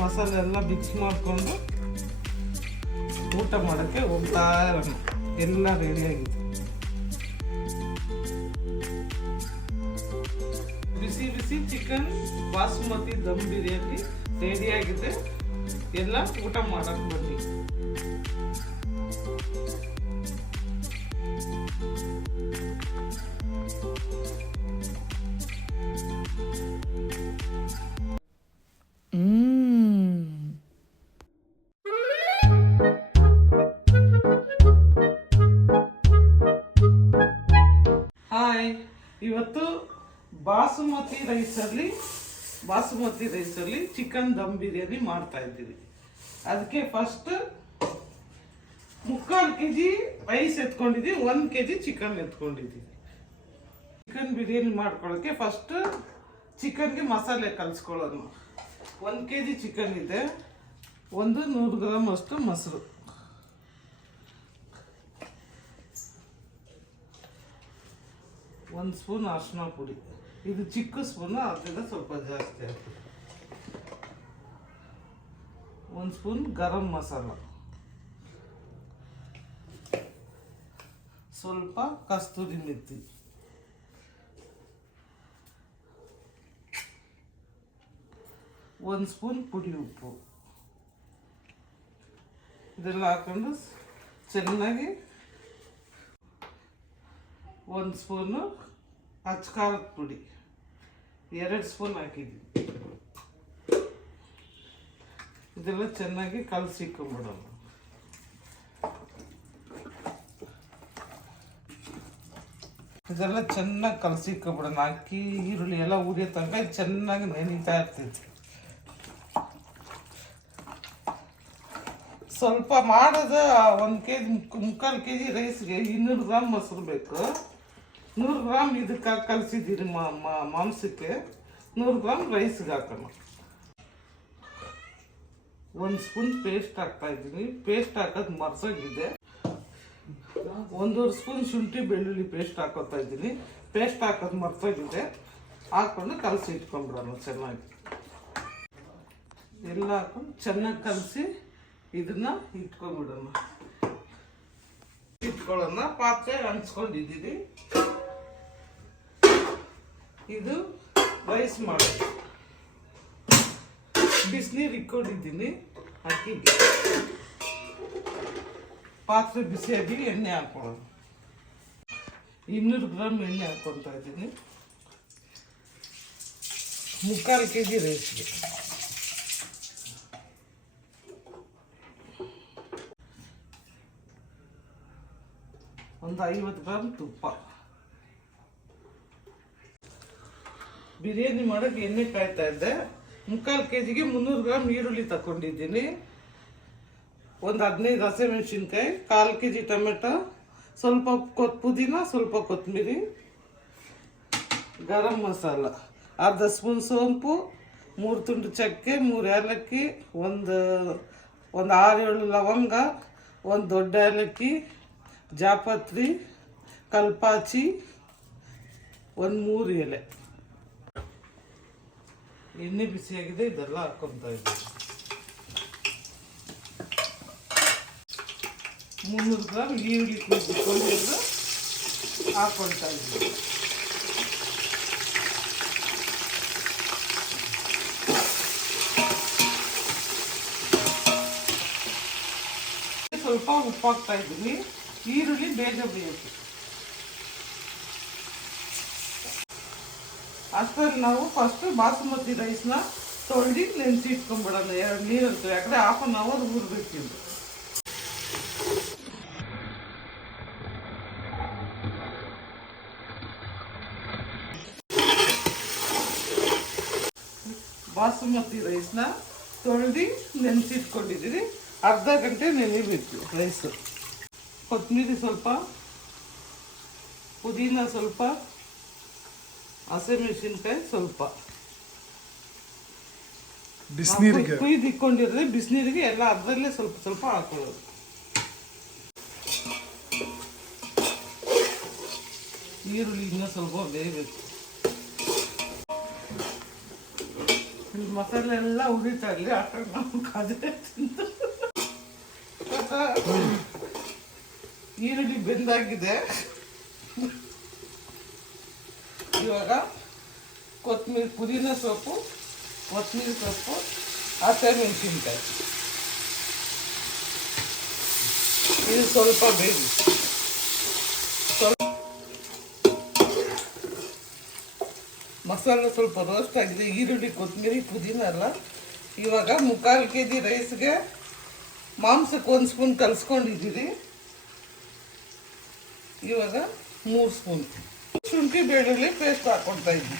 ಮಸಾಲೆ ಎಲ್ಲ ಮಿಕ್ಸ್ ಮಾಡಿಕೊಂಡು ಊಟ ಮಾಡೋಕ್ಕೆ ಹೋಗ್ತಾ ಇರೋಣ. ಎಲ್ಲ ರೆಡಿಯಾಗಿದೆ. ಬಿಸಿ ಬಿಸಿ ಚಿಕನ್ ಬಾಸುಮತಿ ದಮ್ ಬಿರಿಯಾನಿ ರೆಡಿಯಾಗಿದೆ. ಎಲ್ಲ ಊಟ ಮಾಡಕ್ಕೆ ಬನ್ನಿ. ಇವತ್ತು ಬಾಸುಮತಿ ರೈಸಲ್ಲಿ ಚಿಕನ್ ದಮ್ ಬಿರಿಯಾನಿ ಮಾಡ್ತಾ ಇದ್ದೀವಿ. ಅದಕ್ಕೆ ಫಸ್ಟ್ 3/4 kg ರೈಸ್ ಎತ್ಕೊಂಡಿದ್ದೀವಿ, 1 kg ಚಿಕನ್ ಎತ್ಕೊಂಡಿದ್ದೀವಿ. ಚಿಕನ್ ಬಿರಿಯಾನಿ ಮಾಡ್ಕೊಳ್ಳೋಕ್ಕೆ ಫಸ್ಟ್ ಚಿಕನ್ಗೆ ಮಸಾಲೆ ಕಲಿಸ್ಕೊಳ್ಳೋಣ. 1 kg ಚಿಕನ್ ಇದೆ, 100 ಗ್ರಾಮ್ ಅಷ್ಟು ಮೊಸರು, 1 ಸ್ಪೂನ್ ಅರಿಶಿನ ಪುಡಿ. ಇದು ಚಿಕ್ಕ ಸ್ಪೂನ್, ಅದರಿಂದ ಸ್ವಲ್ಪ ಜಾಸ್ತಿ ಆಗ್ತದೆ. 1 ಸ್ಪೂನ್ ಗರಂ ಮಸಾಲ, ಸ್ವಲ್ಪ ಕಸ್ತೂರಿ ಮೆಥಿ, ಒಂದು ಸ್ಪೂನ್ ಪುಡಿ ಉಪ್ಪು. ಇದೆಲ್ಲ ಹಾಕೊಂಡು ಚೆನ್ನಾಗಿ 1 ಸ್ಪೂನು ಅಚ್ಕಾರದ ಪುಡಿ, 2 ಸ್ಪೂನ್ ಹಾಕಿದ್ವಿ. ಇದೆಲ್ಲ ಚೆನ್ನಾಗಿ ಕಲಸಿಕೊಂಡ್ಬಿಡೋಣ. ಇದೆಲ್ಲ ಚೆನ್ನಾಗಿ ಕಲಸಿಕೊಂಡ್ಬಿಡೋಣ. ಅಕ್ಕಿ ಈರುಳ್ಳಿ ಎಲ್ಲ ಉರಿಯೋ ತನಕ ಚೆನ್ನಾಗಿ ನೆನೀತಾ ಇರ್ತೈತಿ. ಸ್ವಲ್ಪ ಮಾಡೋದ 1 kg 3/4 kg ರೈಸ್ಗೆ 200 ಗ್ರಾಮ್ ಮೊಸರು ಬೇಕು. 100 ಗ್ರಾಮ್ ಇದಕ್ಕೆ ಕಲಸಿದ್ದೀರಿ ಮಾಂಸಕ್ಕೆ, 100 ಗ್ರಾಮ್ ರೈಸ್ಗೆ ಹಾಕೋಣ. 1 ಸ್ಪೂನ್ ಪೇಸ್ಟ್ ಹಾಕ್ತಾ ಇದ್ದೀನಿ. ಪೇಸ್ಟ್ ಹಾಕೋದು ಮರ್ಸಾಗಿದೆ. 1.5 ಸ್ಪೂನ್ ಶುಂಠಿ ಬೆಳ್ಳುಳ್ಳಿ ಪೇಸ್ಟ್ ಹಾಕೋತಾ ಇದ್ದೀನಿ. ಪೇಸ್ಟ್ ಹಾಕೋದು ಮರ್ಸಾಗಿದೆ. ಹಾಕ್ಕೊಂಡು ಕಲಸಿ ಇಟ್ಕೊಂಡ್ಬಿಡೋಣ ಚೆನ್ನಾಗಿ. ಎಲ್ಲ ಹಾಕೊಂಡು ಚೆನ್ನಾಗಿ ಕಲಸಿ ಇದನ್ನ ಇಟ್ಕೊಳ್ಳೋಣ. ಪಾತ್ರೆ ಹಂಚ್ಕೊಂಡಿದ್ದೀವಿ. ಇದು ರೈಸ್ ಮಾಡೋದು. ಬಿಸಿನೀರು ಇಟ್ಕೊಂಡಿದ್ದೀನಿ ಅಕ್ಕಿಗೆ. ಪಾತ್ರೆ ಬಿಸಿಯಾಗಿ ಎಣ್ಣೆ ಹಾಕೊಳ್ಳೋದು. 200 ಗ್ರಾಮ್ ಎಣ್ಣೆ ಹಾಕ್ಕೊತಾ ಇದ್ದೀನಿ 3/4 kg ರೈಸ್ಗೆ. ಒಂದು 50 ಗ್ರಾಮ್ ತುಪ್ಪ. ಬಿರಿಯಾನಿ ಮಾಡೋಕ್ಕೆ ಎಣ್ಣೆ ಕಾಯ್ತಾ ಇದ್ದೆ. 3/4 kgಗೆ 300 ಗ್ರಾಮ್ ಈರುಳ್ಳಿ ತಗೊಂಡಿದ್ದೀನಿ. ಒಂದು 15 ಹಸಿಮೆಣಸಿನ್ಕಾಯಿ, 1/4 kg ಟೊಮೆಟೊ, ಸ್ವಲ್ಪ ಪುದೀನ, ಸ್ವಲ್ಪ ಕೊತ್ತಂಬರಿ, ಗರಂ ಮಸಾಲ, 1/2 ಸ್ಪೂನ್ ಸೋಂಪು, 3 ತುಂಡು ಚಕ್ಕೆ, 3 ಏಲಕ್ಕಿ, ಒಂದು 6-7 ಲವಂಗ, 1 ದೊಡ್ಡ ಏಲಕ್ಕಿ, ಜಾಪತ್ರಿ, ಕಲ್ಪಾಚಿ, 3 ಎಲೆ. ಎಣ್ಣೆ ಬಿಸಿಯಾಗಿದೆ. ಇದೆಲ್ಲ ಹಾಕ್ಕೊತಾ ಇದ್ದೀವಿ. 300 ಗ್ರಾಮ್ ಈರುಳ್ಳಿ ಕೊಯ್ದಿದ್ದು ಹಾಕ್ಕೊಳ್ತಾ ಇದ್ದೀವಿ. ಸ್ವಲ್ಪ ಉಪ್ಪು ಹಾಕ್ತಾ ಇದ್ದೀನಿ. ಈರುಳ್ಳಿ ಬೇಗ ಬೇಯುತ್ತೆ. ಅಷ್ಟರಲ್ಲಿ ನಾವು ಫಸ್ಟ್ ಬಾಸುಮತಿ ರೈಸ್ನ ತೊಳೆದು ನೆನೆಸಿ ಇಟ್ಕೊಂಡ್ಬಿಡೋಣ 2 ನೀರಂತೂ. ಯಾಕಂದರೆ 1/2 ಅವರ್ ಊರಬೇಕಿದ್ದು. ಬಾಸುಮತಿ ರೈಸ್ನ ತೊಳೆದು ನೆನೆಸಿಟ್ಕೊಂಡಿದ್ದೀವಿ. ಅರ್ಧ ಗಂಟೆ ನೆನಿಬೇಕು ರೈಸು. ಕೊತ್ತಂಬರಿ ಸ್ವಲ್ಪ, ಪುದೀನ ಸ್ವಲ್ಪ, ಹಸಿಮೆಣಸಿನ್ಕಾಯಿ ಸ್ವಲ್ಪ, ಬಿಸಿನೀರಿಗೆ ಕುಯ್ದು ಇಟ್ಕೊಂಡಿರೋದು ಬಿಸಿನೀರಿಗೆ ಎಲ್ಲ ಅದರಲ್ಲೇ ಸ್ವಲ್ಪ ಸ್ವಲ್ಪ ಹಾಕೊಳ್ಳೋದು. ಈರುಳ್ಳಿ ಇನ್ನೂ ಸ್ವಲ್ಪ ಬೇಯಬೇಕು. ಇಲ್ಲಿ ಮಸಾಲೆ ಎಲ್ಲ ಉರಿತಾ ಇರಲಿ, ಆ ಕಡೆ ನಾವು ಕಾದ್ರೆ ತಿಂದು. ಈರುಳ್ಳಿ ಬೆಂದಾಗಿದೆ. ಇವಾಗ ಕೊತ್ತಂಬರಿ, ಪುದೀನ ಸೊಪ್ಪು, ಕೊತ್ತಂಬರಿ ಸೊಪ್ಪು, ಹಸಿಮೆಣಸಿನ್ಕಾಯಿ ಇದು ಸ್ವಲ್ಪ ಬೇಯಿಸಿ. ಮಸಾಲೆ ಸ್ವಲ್ಪ ರೋಸ್ಟ್ ಆಗಿದೆ, ಈರುಳ್ಳಿ, ಕೊತ್ತಂಬರಿ, ಪುದೀನ ಎಲ್ಲ. ಇವಾಗ 3/4 kg ರೈಸ್ಗೆ ಮಾಂಸಕ್ಕೆ 1 ಸ್ಪೂನ್ ಕಲಿಸ್ಕೊಂಡಿದ್ದೀರಿ. ಇವಾಗ 3 ಸ್ಪೂನ್ ಶುಂಠಿ ಬೆಳ್ಳುಳ್ಳಿ ಪೇಸ್ಟ್ ಹಾಕ್ಕೊಳ್ತಾ ಇದ್ದೀವಿ.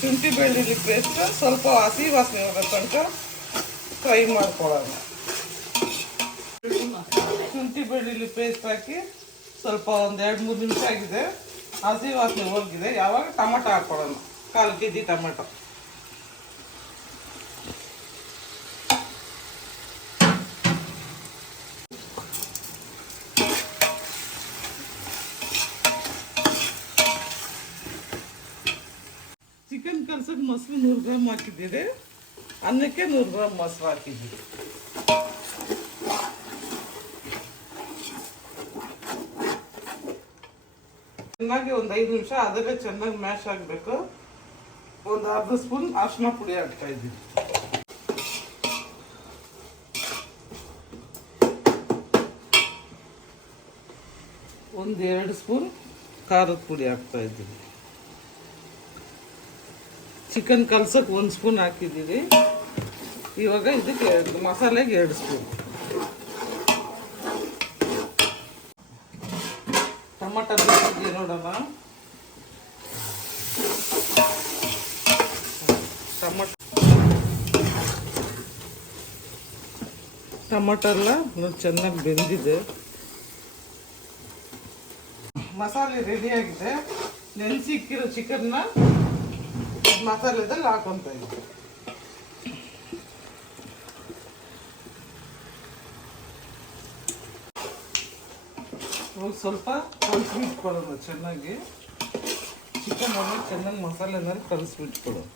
ಶುಂಠಿ ಬೆಳ್ಳುಳ್ಳಿ ಪೇಸ್ಟ್ ಸ್ವಲ್ಪ ಹಸಿ ವಾಸನೆ ಹೋಗೋ ತನಕ ಫ್ರೈ ಮಾಡ್ಕೊಳ್ಳೋಣ. ಶುಂಠಿ ಬೆಳ್ಳುಳ್ಳಿ ಪೇಸ್ಟ್ ಹಾಕಿ ಸ್ವಲ್ಪ 1-2-3 ನಿಮಿಷ ಆಗಿದೆ, ಹಸಿ ವಾಸನೆ ಹೋಗಿದೆ. ಯಾವಾಗ ಟೊಮಟೊ ಹಾಕ್ಕೊಳ್ಳೋಣ, 1/4 kg ಟೊಮೆಟೊ. ಚಿಕನ್ ಕಲ್ಸಕ್ಕೆ ಮೊಸರು 100 ಗ್ರಾಮ್ ಹಾಕಿದ್ದೀರಿ, ಅನ್ನಕ್ಕೆ 100 ಗ್ರಾಮ್ ಮೊಸರು ಹಾಕಿದ್ದೀರಿ. ಚೆನ್ನಾಗಿ 1 5 ನಿಮಿಷ ಅದರಲ್ಲೇ ಚೆನ್ನಾಗಿ ಮ್ಯಾಶ್ ಆಗಬೇಕು. 1/2 ಸ್ಪೂನ್ ಅರಿಶಿನ ಪುಡಿ ಹಾಕ್ತಾ ಇದ್ದೀವಿ. 1-2 ಸ್ಪೂನ್ ಖಾರದ ಪುಡಿ ಹಾಕ್ತಾ ಇದ್ದೀವಿ. ಚಿಕನ್ ಕಲ್ಸಕ್ಕೆ 1 ಸ್ಪೂನ್ ಹಾಕಿದ್ದೀವಿ. ಇವಾಗ ಇದಕ್ಕೆ ಮಸಾಲೆಗೆ 2 ಸ್ಪೂನ್. ಟೊಮಟೊ ಬೇಕಿದೆ ನೋಡೋಣ. ಟೊಮಟೊ ಎಲ್ಲ ಚೆನ್ನಾಗಿ ಬೆಂದಿದೆ. ಮಸಾಲೆ ರೆಡಿಯಾಗಿದೆ. ನೆನೆಸಿಕ್ಕಿರೋ ಚಿಕನ್ನ ಮಸಾಲೆದಲ್ಲಿ ಹಾಕೊತ ಇದ್ದೀವಿ. ಸ್ವಲ್ಪ ಕಲಿಸ್ಬಿಟ್ಕೊಳ್ಳೋಣ ಚೆನ್ನಾಗಿ. ಚಿಕನ್ ಎಲ್ಲ ಚೆನ್ನಾಗಿ ಮಸಾಲೆನಲ್ಲಿ ಕಲಿಸ್ಬಿಟ್ಕೊಳ್ಳೋಣ.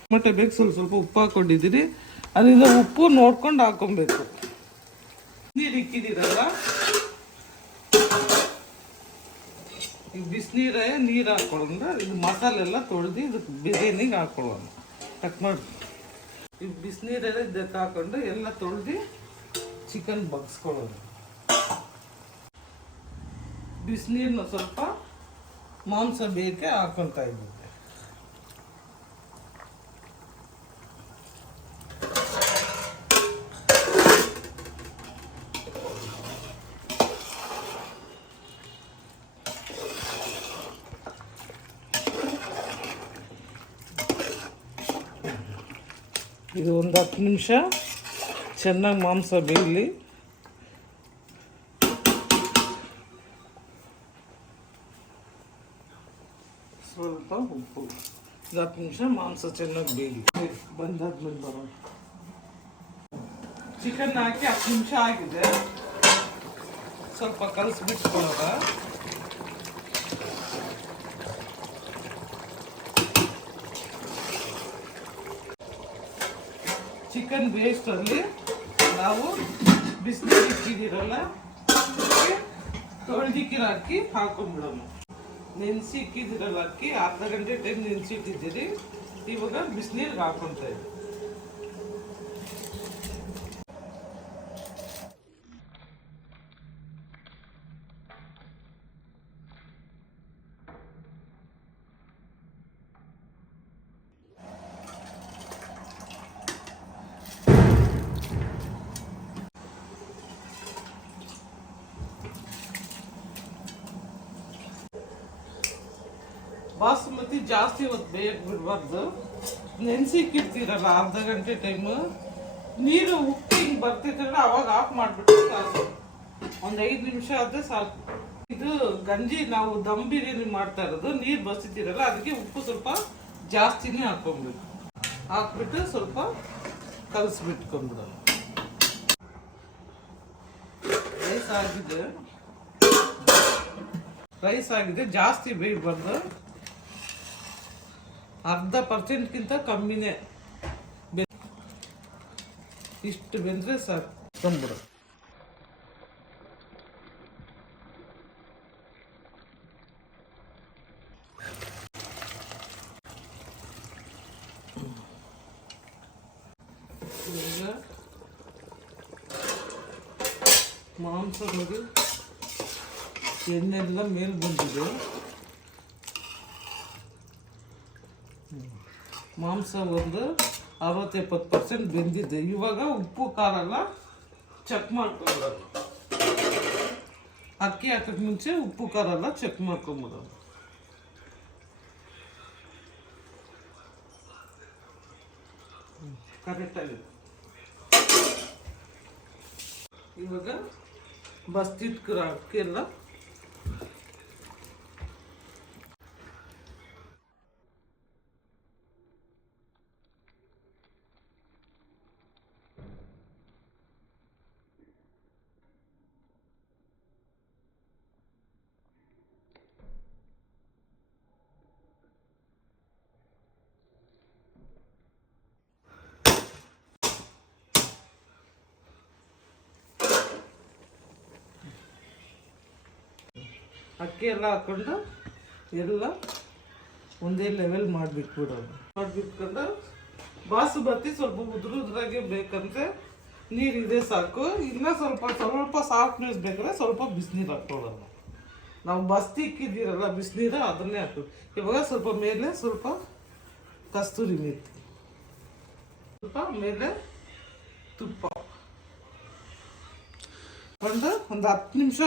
ಟೊಮೆಟೊ ಬೇಕು, ಸ್ವಲ್ಪ ಉಪ್ಪು ಹಾಕೊಂಡಿದ್ದೀರಿ. ಅದರಿಂದ ಉಪ್ಪು ನೋಡ್ಕೊಂಡು ಹಾಕೊಬೇಕು. ನೀರು ಇಕ್ಕಿದ್ದೀರಲ್ಲ, ಈಗ ಬಿಸಿನೀರೇ ನೀರು ಹಾಕೊಳ್ಳೋಣ. ಇದು ಮಸಾಲೆ ಎಲ್ಲ ತೊಳೆದು ಇದಕ್ಕೆ ಬಿರಿಯಾನಿಗೆ ಹಾಕೊಳ್ಳೋಣ. ಕಟ್ ಮಾಡಿ ಈಗ ಬಿಸಿನೀರೆಲ್ಲ ಇದಕ್ಕೆ ಹಾಕೊಂಡು ಎಲ್ಲ ತೊಳೆದು ಚಿಕನ್ ಬಗ್ಸ್ಕೊಳ್ಳೋದು. ಬಿಸಿನೀರನ್ನ ಸ್ವಲ್ಪ ಮಾಂಸ ಬೇಯಕ್ಕೆ ಹಾಕೊತಾ ಇದ್ದೀವಿ. ಇದು 10 ನಿಮಿಷ ಚೆನ್ನಾಗಿ ಮಾಂಸ ಬೇಯಲಿ. ಸ್ವಲ್ಪ ಉಪ್ಪು. 10 ನಿಮಿಷ ಮಾಂಸ ಚೆನ್ನಾಗಿ ಬೇಯಲಿ. ಬಂದಾದ್ಮೇಲೆ ಬರೋಣ. ಚಿಕನ್ ಹಾಕಿ 10 ನಿಮಿಷ ಆಗಿದೆ. ಸ್ವಲ್ಪ ಕಲಿಸ್ಬಿಟ್ಕೊಳ್ಳೋಣ. ಚಿಕನ್ ಬೇಯಿಸಲ್ಲಿ ನಾವು ಬಿಸಿನೀರು ಇಕ್ಕಿದ್ದೀರಲ್ಲ, ತೊಳೆದಿಕ್ಕಿರೋ ಅಕ್ಕಿ ಹಾಕೊಂಡ್ಬಿಡೋಣ. ನೆನೆಸಿ ಇಕ್ಕಿದ್ದೀರಲ್ಲ ಅಕ್ಕಿ, ಅರ್ಧ ಗಂಟೆ ಟೈಮ್ ನೆನೆಸಿ ಇಟ್ಟಿದ್ದೀರಿ. ಇವಾಗ ಬಿಸಿನೀರಿಗೆ ಹಾಕೊತ ಇದ್ದೀವಿ. ಬಾಸುಮತಿ ಬಾಸುಮತಿ ಜಾಸ್ತಿ ಹೊತ್ತು ಬೇಯಕ್ಕೆ ಬಿಡಬಾರ್ದು. ನೆನೆಸಿಕ್ಕಿರ್ತೀರಲ್ಲ ಅರ್ಧ ಗಂಟೆ ಟೈಮು, ನೀರು ಉಕ್ಕಿ ಹಿಂಗೆ ಬರ್ತಿದ್ರಲ್ಲ ಅವಾಗ ಆಫ್ ಮಾಡಿಬಿಟ್ಟು ಸಾಕು. ಒಂದು 5 ನಿಮಿಷ ಆದರೆ ಸಾಕು. ಇದು ಗಂಜಿ ನಾವು ದಮ್ ಬಿರಿಯಾನಿ ಮಾಡ್ತಾ ಇರೋದು, ನೀರು ಬಸಿತೀರಲ್ಲ ಅದಕ್ಕೆ ಉಪ್ಪು ಸ್ವಲ್ಪ ಜಾಸ್ತಿನೇ ಹಾಕ್ಕೊಬೇಕು. ಹಾಕ್ಬಿಟ್ಟು ಸ್ವಲ್ಪ ಕಲಸಿಬಿಟ್ಕೊಂಡ್ಬಿಡೋಣ. ರೈಸ್ ಆಗಿದೆ, ಜಾಸ್ತಿ ಬೇಯಬಾರ್ದು. 0.5% ಕಮ್ಮಿನೇ ಇಷ್ಟು ಬೆಂದರೆ ಸಾಕು. ತಂದ್ಬಿಡು. ಈಗ ಮಾಂಸ ನೋಡಿ ಎಣ್ಣೆಲ್ಲ ಮೇಲೆ ಬಂದಿದೆ. ಮಾಂಸ ಒಂದು 60-70% ಬೆಂದಿದೆ. ಇವಾಗ ಉಪ್ಪು ಖಾರ ಎಲ್ಲ ಚೆಕ್ ಮಾಡ್ಕೊಂಬಿಡೋದು. ಅಕ್ಕಿ ಹಾಕೋಕ್ಕೆ ಮುಂಚೆ ಉಪ್ಪು ಖಾರ ಎಲ್ಲ ಚೆಕ್ ಮಾಡ್ಕೊಂಬಿಡೋದು. ಕರೆಕ್ಟಾಗಿದೆ. ಇವಾಗ ಬಸ್ತಿಟ್ಕರ ಅಕ್ಕಿ ಎಲ್ಲ ಅಕ್ಕಿ ಎಲ್ಲ ಹಾಕ್ಕೊಂಡು ಎಲ್ಲ ಒಂದೇ ಲೆವೆಲ್ ಮಾಡಿಬಿಟ್ಬಿಡೋದು. ಮಾಡಿಬಿಟ್ಕೊಂಡು ಬಾಸುಮತಿ ಸ್ವಲ್ಪ ಉದುರಾಗೆ ಬೇಕಂದ್ರೆ ನೀರಿದೆ ಸಾಕು. ಇನ್ನೂ ಸ್ವಲ್ಪ ಸಾಫ್ಟ್ನೆಸ್ ಬೇಕಾದ್ರೆ ಸ್ವಲ್ಪ ಬಿಸಿನೀರು ಹಾಕ್ಕೊಳ್ಳೋಣ. ನಾವು ಬಸ್ತಿ ಇಕ್ಕಿದ್ದೀರಲ್ಲ ಬಿಸಿನೀರು ಅದನ್ನೇ ಹಾಕೋದು. ಇವಾಗ ಸ್ವಲ್ಪ ಮೇಲೆ ಸ್ವಲ್ಪ ಕಸ್ತೂರಿ ಮೆಥಿ, ಸ್ವಲ್ಪ ಮೇಲೆ ತುಪ್ಪ ಒಂದು 10 ನಿಮಿಷ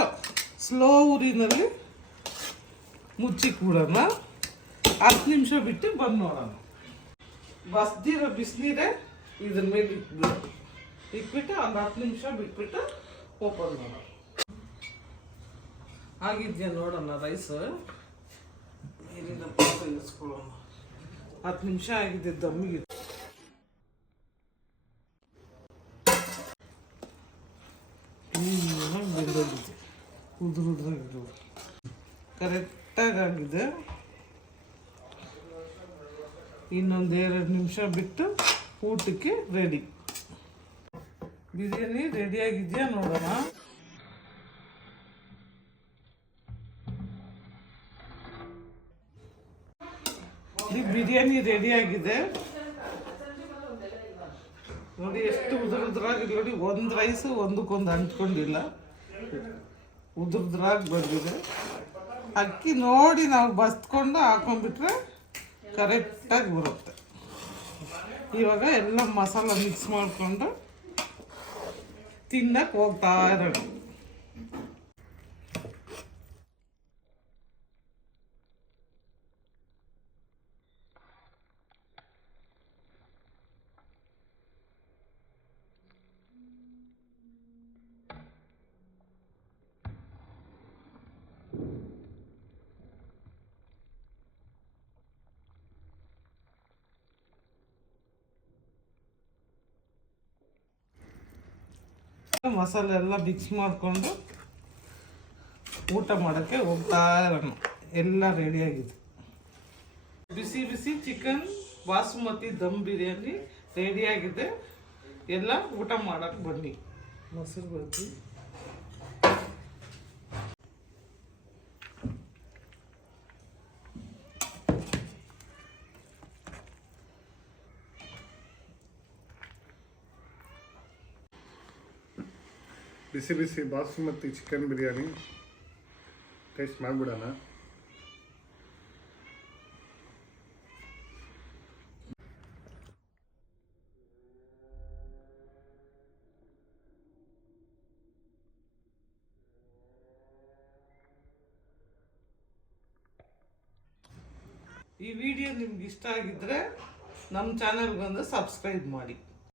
ಸ್ಲೋ ಉರಿನಲ್ಲಿ ಮುಚ್ಚಿಕ್ಬಿಡೋಣ. 10 ನಿಮಿಷ ಬಿಟ್ಟು ಬಂದು ನೋಡೋಣ. ಬಸ್ದಿರೋ ಬಿಸಿನೀರೇ ಇದ್ರ ಮೇಲೆ ಇಕ್ಬಿಟ್ಟು ಒಂದು 10 ನಿಮಿಷ ಬಿಟ್ಬಿಟ್ಟು ಓಪನ್ ಮಾಡೋಣ. ಆಗಿದೆಯಾ ನೋಡೋಣ ರೈಸ್. ನೀರಿನ ಪಾತ್ರೆ ಇಳಿಸ್ಕೊಳ್ಳೋಣ. 10 ನಿಮಿಷ ಆಗಿದೆ ದಮ್ಮಿಗೆ. ಬೆಂದೋಗಿದೆ, ಉದುರಾಗಿದ್ದು ಕರೆಕ್ಟಾಗಿ ಆಗಿದೆ. ಇನ್ನೊಂದು 2 ನಿಮಿಷ ಬಿಟ್ಟು ಊಟಕ್ಕೆ ರೆಡಿ. ಬಿರಿಯಾನಿ ರೆಡಿಯಾಗಿದೆಯಾ ನೋಡೋಣ. ಈ ಬಿರಿಯಾನಿ ರೆಡಿಯಾಗಿದೆ ನೋಡಿ. ಎಷ್ಟು ಉದುರಾಗಿ ನೋಡಿ. ಒಂದು ರೈಸು ಒಂದಕ್ಕೊಂದು ಅಂಟ್ಕೊಂಡಿಲ್ಲ, ಉದುರಾಗಿ ಬಂದಿದೆ. ಅಕ್ಕಿ ನೋಡಿ ನಾವು ಬಸ್ಕೊಂಡು ಹಾಕೊಂಡ್ಬಿಟ್ರೆ ಕರೆಕ್ಟಾಗಿ ಬರುತ್ತೆ. ಇವಾಗ ಎಲ್ಲ ಮಸಾಲ ಮಿಕ್ಸ್ ಮಾಡಿಕೊಂಡು ತಿನ್ನಕ್ಕೆ ಹೋಗ್ತಾ ಇರೋಣ. ಮಸಾಲೆ ಎಲ್ಲ ಮಿಕ್ಸ್ ಮಾಡಿಕೊಂಡು ಊಟ ಮಾಡೋಕ್ಕೆ ಹೋಗ್ತಾ ಇರೋಣ. ಎಲ್ಲ ರೆಡಿಯಾಗಿದೆ. ಬಿಸಿ ಬಿಸಿ ಚಿಕನ್ ಬಾಸುಮತಿ ದಮ್ ಬಿರಿಯಾನಿ ರೆಡಿಯಾಗಿದೆ. ಎಲ್ಲ ಊಟ ಮಾಡೋಕ್ಕೆ ಬನ್ನಿ. ಮೊಸರು ಬಜ್ಜಿ, ಬಿಸಿ ಬಿಸಿ ಬಾಸುಮತಿ ಚಿಕನ್ ಬಿರಿಯಾನಿ ಟೇಸ್ಟ್ ಮಾಡಿಬಿಡೋಣ. ಈ ವಿಡಿಯೋ ನಿಮ್ಗೆ ಇಷ್ಟ ಆಗಿದ್ರೆ ನಮ್ಮ ಚಾನಲ್ಗೊಂದು ಸಬ್ಸ್ಕ್ರೈಬ್ ಮಾಡಿ.